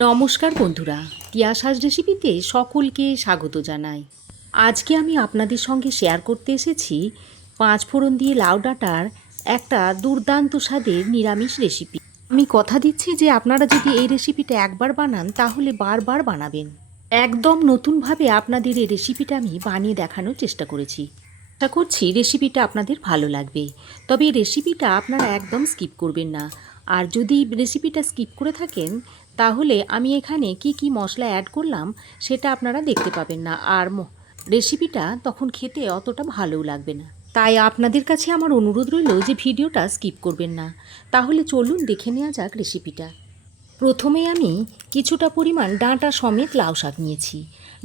নমস্কার বন্ধুরা, টিয়া সাজ রেসিপিতে সকলকে স্বাগত জানাই। আজকে আমি আপনাদের সঙ্গে শেয়ার করতে এসেছি 5 ফোড়ন দিয়ে লাউ ডাঁটার একটা দুর্দান্ত স্বাদের নিরামিষ রেসিপি। আমি কথা দিচ্ছি যে আপনারা যদি এই রেসিপিটা একবার বানান তাহলে বারবার বানাবেন। একদম নতুনভাবে আপনাদের এই রেসিপিটা আমি বানিয়ে দেখানোর চেষ্টা করেছি। আশা করছি রেসিপিটা আপনাদের ভালো লাগবে। তবে এই রেসিপিটা আপনারা একদম স্কিপ করবেন না। আর যদি রেসিপিটা স্কিপ করে থাকেন তাহলে আমি এখানে কি কি মশলা অ্যাড করলাম সেটা আপনারা দেখতে পাবেন না, আর রেসিপিটা তখন খেতে অতটা ভালোও লাগবে না। তাই আপনাদের কাছে আমার অনুরোধ রইল যে ভিডিওটা স্কিপ করবেন না। তাহলে চলুন দেখে নেওয়া যাক রেসিপিটা। প্রথমে আমি কিছুটা পরিমাণ ডাঁটা সমেত লাউ শাক নিয়েছি।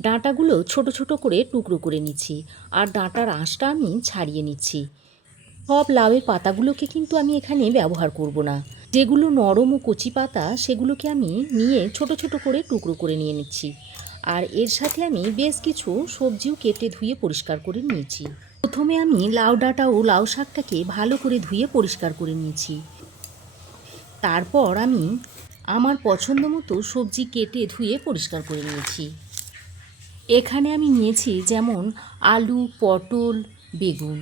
ডাঁটাগুলো ছোট ছোট করে টুকরো করে নিচ্ছি, আর ডাঁটার আঁশটা আমি ছাড়িয়ে নিচ্ছি। সব লাউয়ের পাতাগুলোকে কিন্তু আমি এখানে ব্যবহার করব না। যেগুলো নরম ও কচি পাতা সেগুলোকে আমি নিয়ে ছোট ছোট করে টুকরো করে নিয়ে নিচ্ছি। আর এর সাথে আমি বেশ কিছু সবজিও কেটে ধুয়ে পরিষ্কার করে নিয়েছি। প্রথমে আমি লাউ ডাঁটা ও লাউ শাকটাকে ভালো করে ধুয়ে পরিষ্কার করে নিয়েছি। তারপর আমি আমার পছন্দ মতো সবজি কেটে ধুয়ে পরিষ্কার করে নিয়েছি। এখানে আমি নিয়েছি যেমন আলু, পটল, বেগুন।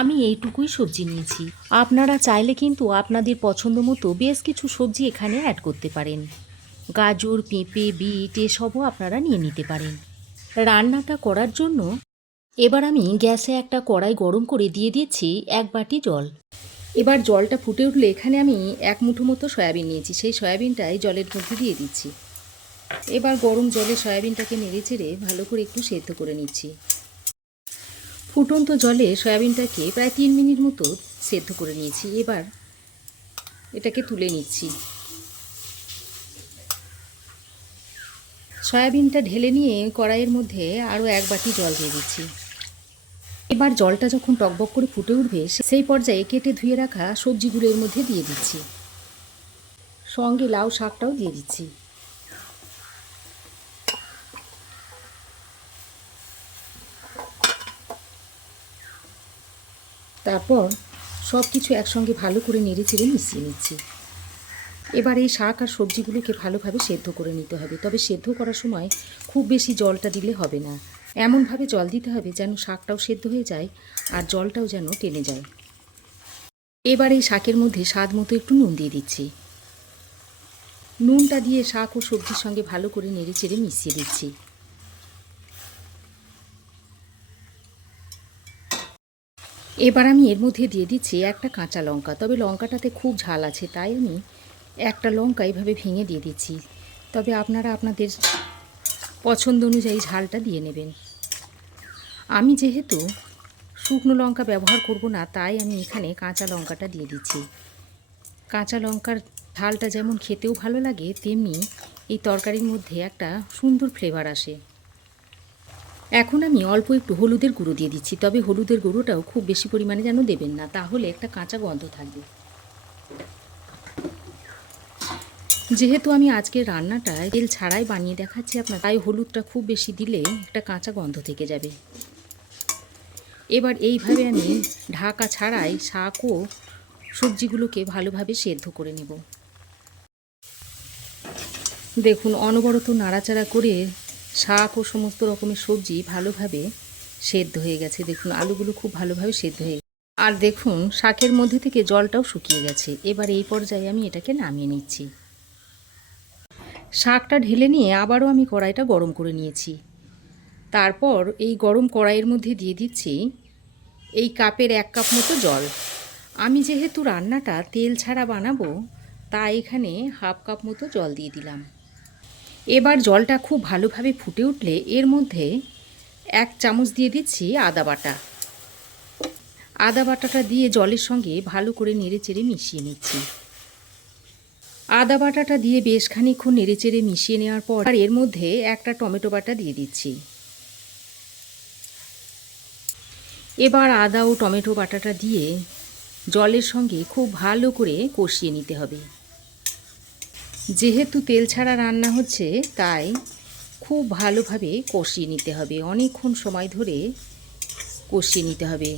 আমি এইটুকুই সবজি নিয়েছি। আপনারা চাইলে কিন্তু আপনাদের পছন্দ মতো বেশ কিছু সবজি এখানে অ্যাড করতে পারেন। গাজর, পেঁপে, বিট এসবও আপনারা নিয়ে নিতে পারেন। রান্নাটা করার জন্য এবার আমি গ্যাসে একটা কড়াই গরম করে দিয়ে দিচ্ছি 1 বাটি জল। এবার জলটা ফুটে উঠলে এখানে আমি 1 মুঠো মতো সয়াবিন নিয়েছি, সেই সয়াবিনটাই জলের মধ্যে দিয়ে দিচ্ছি। এবার গরম জলে সয়াবিনটাকে নেড়েচেড়ে ভালো করে একটু সেদ্ধ করে নিচ্ছি। ফুটন্ত জলে সয়াবিনটাকে প্রায় 3 মিনিট মতো সেদ্ধ করে নিয়েছি। এবার এটাকে তুলে নিচ্ছি। সয়াবিনটা ঢেলে নিয়ে কড়াইয়ের মধ্যে আরও 1 বাটি জল দিয়ে দিচ্ছি। এবার জলটা যখন টকবক করে ফুটে উঠবে সেই পর্যায়ে কেটে ধুয়ে রাখা সবজিগুলো এর মধ্যে দিয়ে দিচ্ছি। সঙ্গে লাউ শাকটাও দিয়ে দিচ্ছি। তারপর সব কিছু একসঙ্গে ভালো করে নেড়েচেড়ে মিশিয়ে নিচ্ছি। এবার এই শাক আর সবজিগুলোকে ভালোভাবে সেদ্ধ করে নিতে হবে। তবে সেদ্ধ করার সময় খুব বেশি জলটা দিলে হবে না। এমনভাবে জল দিতে হবে যেন শাকটাও সেদ্ধ হয়ে যায় আর জলটাও যেন টেনে যায়। এবার এই শাকের মধ্যে স্বাদ মতো একটু নুন দিয়ে দিচ্ছি। নুনটা দিয়ে শাক ও সবজির সঙ্গে ভালো করে নেড়েচেড়ে মিশিয়ে দিচ্ছি। এবার আমি এর মধ্যে দিয়ে দিচ্ছি একটা কাঁচা লঙ্কা। তবে লঙ্কাটাতে খুব ঝাল আছে, তাই আমি একটা লঙ্কা এইভাবে ভেঙে দিয়ে দিচ্ছি। তবে আপনারা আপনাদের পছন্দ অনুযায়ী ঝালটা দিয়ে নেবেন। আমি যেহেতু শুকনো লঙ্কা ব্যবহার করব না, তাই আমি এখানে কাঁচা লঙ্কাটা দিয়ে দিচ্ছি। কাঁচা লঙ্কার ঝালটা যেমন খেতেও ভালো লাগে, তেমনি এই তরকারির মধ্যে একটা সুন্দর ফ্লেভার আসে। এখন আমি অল্প একটু হলুদের গুঁড়ো দিয়ে দিচ্ছি। তবে হলুদের গুঁড়োটাও খুব বেশি পরিমাণে যেন দেবেন না, তাহলে একটা কাঁচা গন্ধ থাকবে। যেহেতু আমি আজকের রান্নাটা তেল ছাড়াই বানিয়ে দেখাচ্ছি আপনার, তাই হলুদটা খুব বেশি দিলে একটা কাঁচা গন্ধ থেকে যাবে। এবার এইভাবে আমি ঢাকা ছাড়াই শাক ও সবজিগুলোকে ভালোভাবে সেদ্ধ করে নেব। দেখুন অনবরত নাড়াচাড়া করে শাক ও সমস্ত রকমের সবজি ভালোভাবে সেদ্ধ হয়ে গেছে। দেখুন আলুগুলো খুব ভালোভাবে সেদ্ধ হয়ে গেছে। আর দেখুন শাকের মধ্যে থেকে জলটাও শুকিয়ে গেছে। এবার এই পর্যায়ে আমি এটাকে নামিয়ে নিচ্ছি। শাকটা ঢেলে নিয়ে আবারও আমি কড়াইটা গরম করে নিয়েছি। তারপর এই গরম কড়াইয়ের মধ্যে দিয়ে দিচ্ছি এই কাপের 1 কাপ মতো জল। আমি যেহেতু রান্নাটা তেল ছাড়া বানাবো, তাই এখানে 1/2 কাপ মতো জল দিয়ে দিলাম। এবার জলটা খুব ভালোভাবে ফুটে উঠলে এর মধ্যে 1 চামচ দিয়ে দিচ্ছি আদা বাটা। আদা বাটাটা দিয়ে জলের সঙ্গে ভালো করে নেড়েচেড়ে মিশিয়ে নিচ্ছি। আদা বাটাটা দিয়ে বেশ খানিকক্ষণ নেড়েচেড়ে মিশিয়ে নেওয়ার পর আর এর মধ্যে একটা টমেটো বাটা দিয়ে দিচ্ছি। এবার আদা ও টমেটো বাটাটা দিয়ে জলের সঙ্গে খুব ভালো করে কষিয়ে নিতে হবে। যেহেতু তেল ছাড়া রান্না হচ্ছে, তাই খুব ভালোভাবে কষিয়ে নিতে হবে। অনেকক্ষণ সময় ধরে কষিয়ে নিতে হবে।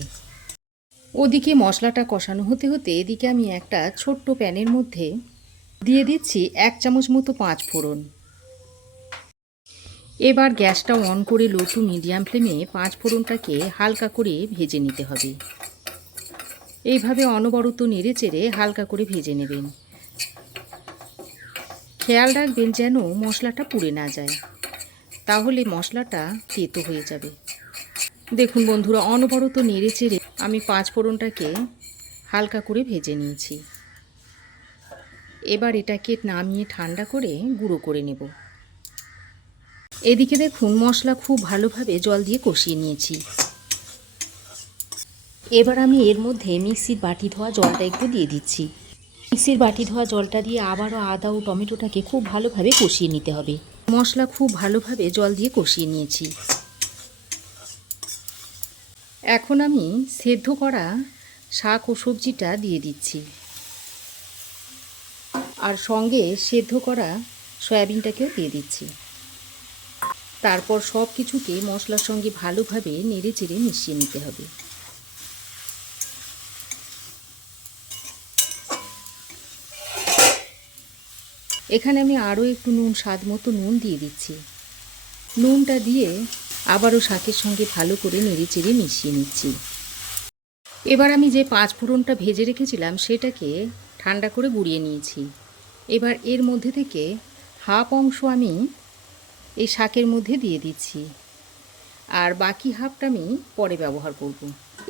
ওদিকে মশলাটা কষানো হতে হতে এদিকে আমি একটা ছোট্ট প্যানের মধ্যে দিয়ে দিচ্ছি 1 চামচ মতো 5 ফোড়ন। এবার গ্যাসটা অন করে লো টু মিডিয়াম ফ্লেমে 5 ফোড়নটাকে হালকা করে ভেজে নিতে হবে। এইভাবে অনবরত নেড়ে চেড়ে হালকা করে ভেজে নেবেন। খেয়াল রাখবেন যেন মশলাটা পুড়ে না যায়, তাহলে মশলাটা তেতো হয়ে যাবে। দেখুন বন্ধুরা, অনবরত নেড়ে চেড়ে আমি 5 ফোড়নটাকে হালকা করে ভেজে নিয়েছি। এবার এটাকে নামিয়ে ঠান্ডা করে গুঁড়ো করে নেব। এদিকে দেখুন মশলা খুব ভালোভাবে জল দিয়ে কষিয়ে নিয়েছি। এবার আমি এর মধ্যে মিক্সির বাটি ধোয়া জলটা একটু দিয়ে দিচ্ছি। মিক্সির বাটি ধোয়া জলটা দিয়ে আবারও আদা ও টমেটোটাকে খুব ভালোভাবে কষিয়ে নিতে হবে। মশলা খুব ভালোভাবে জল দিয়ে কষিয়ে নিয়েছি। এখন আমি সেদ্ধ করা শাক ও সবজিটা দিয়ে দিচ্ছি, আর সঙ্গে সেদ্ধ করা সয়াবিনটাকেও দিয়ে দিচ্ছি। তারপর সব কিছুকে মশলার সঙ্গে ভালোভাবে নেড়ে চেড়ে মিশিয়ে নিতে হবে। এখানে আমি আরও একটু নুন, স্বাদ মতো নুন দিয়ে দিচ্ছি। নুনটা দিয়ে আবারও শাকের সঙ্গে ভালো করে নেড়ে চেড়ে মিশিয়ে নিচ্ছি। এবার আমি যে 5 ফোড়নটা ভেজে রেখেছিলাম সেটাকে ঠান্ডা করে গুঁড়িয়ে নিয়েছি। এবার এর মধ্যে থেকে হাফ অংশ আমি এই শাকের মধ্যে দিয়ে দিচ্ছি, আর বাকি হাফটা আমি পরে ব্যবহার করব।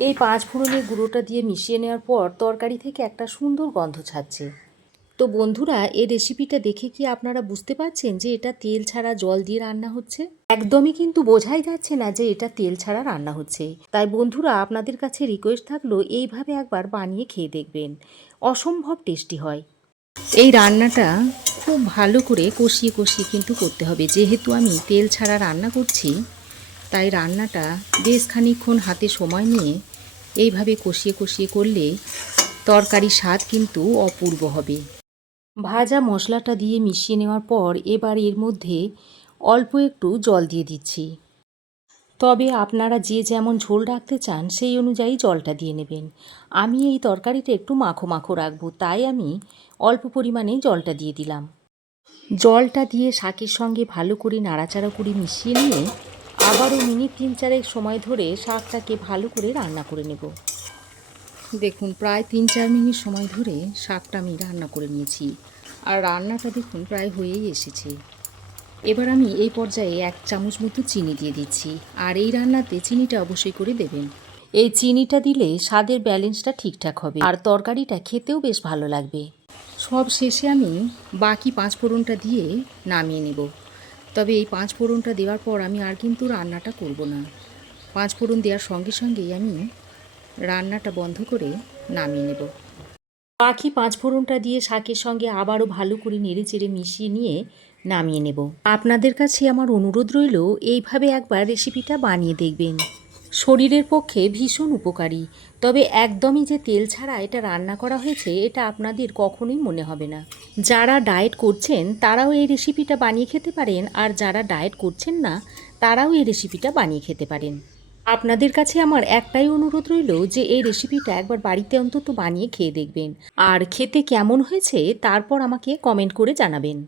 এই 5 ফোড়নের গুঁড়োটা দিয়ে মিশিয়ে নেওয়ার পর তরকারি থেকে একটা সুন্দর গন্ধ ছাড়ছে। তো বন্ধুরা, এই রেসিপিটা দেখে কি আপনারা বুঝতে পারছেন যে এটা তেল ছাড়া জল দিয়ে রান্না হচ্ছে? একদমই কিন্তু বোঝাই যাচ্ছে না যে এটা তেল ছাড়া রান্না হচ্ছে। তাই বন্ধুরা, আপনাদের কাছে রিকোয়েস্ট থাকলো এইভাবে একবার বানিয়ে খেয়ে দেখবেন, অসম্ভব টেস্টি হয়। এই রান্নাটা খুব ভালো করে কষিয়ে কষিয়ে কিন্তু করতে হবে। যেহেতু আমি তেল ছাড়া রান্না করছি, তাই রান্নাটা বেশ খানিকক্ষণ হাতে সময় নিয়ে এইভাবে কষিয়ে কষিয়ে করলে তরকারির স্বাদ কিন্তু অপূর্ব হবে। ভাজা মশলাটা দিয়ে মিশিয়ে নেওয়ার পর এবার এর মধ্যে অল্প একটু জল দিয়ে দিচ্ছি। তবে আপনারা যে যেমন ঝোল রাখতে চান সেই অনুযায়ী জলটা দিয়ে নেবেন। আমি এই তরকারিটা একটু মাখো মাখো রাখবো, তাই আমি অল্প পরিমাণে জলটা দিয়ে দিলাম। জলটা দিয়ে শাকের সঙ্গে ভালো করে নাড়াচাড়া করে মিশিয়ে নিয়ে আবারও মিনিট 3-4 সময় ধরে শাকটাকে ভালো করে রান্না করে নেব। দেখুন প্রায় 3-4 মিনিট সময় ধরে শাকটা আমি রান্না করে নিয়েছি, আর রান্নাটা দেখুন প্রায় হয়েই এসেছে। এবার আমি এই পর্যায়ে 1 চামচ মতো চিনি দিয়ে দিচ্ছি, আর এই রান্নাতে চিনিটা অবশ্যই করে দেবেন। এই চিনিটা দিলে স্বাদের ব্যালেন্সটা ঠিকঠাক হবে, আর তরকারিটা খেতেও বেশ ভালো লাগবে। সব শেষে আমি বাকি 5 ফোড়নটা দিয়ে নামিয়ে নেব। তবে এই 5 ফোড়নটা দেওয়ার পর আমি আর কিন্তু রান্নাটা করব না। 5 ফোড়ন দেওয়ার সঙ্গে সঙ্গেই আমি রান্নাটা বন্ধ করে নামিয়ে নেব। বাকি 5 ফোড়নটা দিয়ে শাকের সঙ্গে আবারও ভালো করে নেড়ে চেড়ে মিশিয়ে নিয়ে নামিয়ে নেব। আপনাদের কাছে আমার অনুরোধ রইল এইভাবে একবার রেসিপিটা বানিয়ে দেখবেন। শরীরের পক্ষে ভীষণ উপকারী। তবে একদমই যে তেল ছাড়া এটা রান্না করা হয়েছে এটা আপনাদের কখনোই মনে হবে না। যারা ডায়েট করছেন তারাও এই রেসিপিটা বানিয়ে খেতে পারেন, আর যারা ডায়েট করছেন না তারাও এই রেসিপিটা বানিয়ে খেতে পারেন। আপনাদের কাছে আমার একটাই অনুরোধ রইল যে এই রেসিপিটা একবার বাড়িতে অন্তত বানিয়ে খেয়ে দেখবেন, আর খেতে কেমন হয়েছে তারপর আমাকে কমেন্ট করে জানাবেন।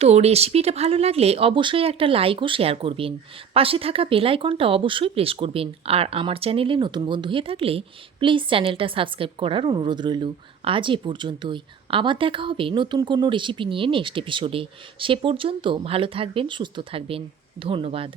তো রেসিপিটা ভালো লাগলে অবশ্যই একটা লাইক ও শেয়ার করবেন। পাশে থাকা বেল আইকনটা অবশ্যই প্রেস করবেন, আর আমার চ্যানেলে নতুন বন্ধু হয়ে থাকলে প্লিজ চ্যানেলটা সাবস্ক্রাইব করার অনুরোধ রইল। আজ এ পর্যন্তই। আবার দেখা হবে নতুন কোনো রেসিপি নিয়ে নেক্সট এপিসোডে। সে পর্যন্ত ভালো থাকবেন, সুস্থ থাকবেন। ধন্যবাদ।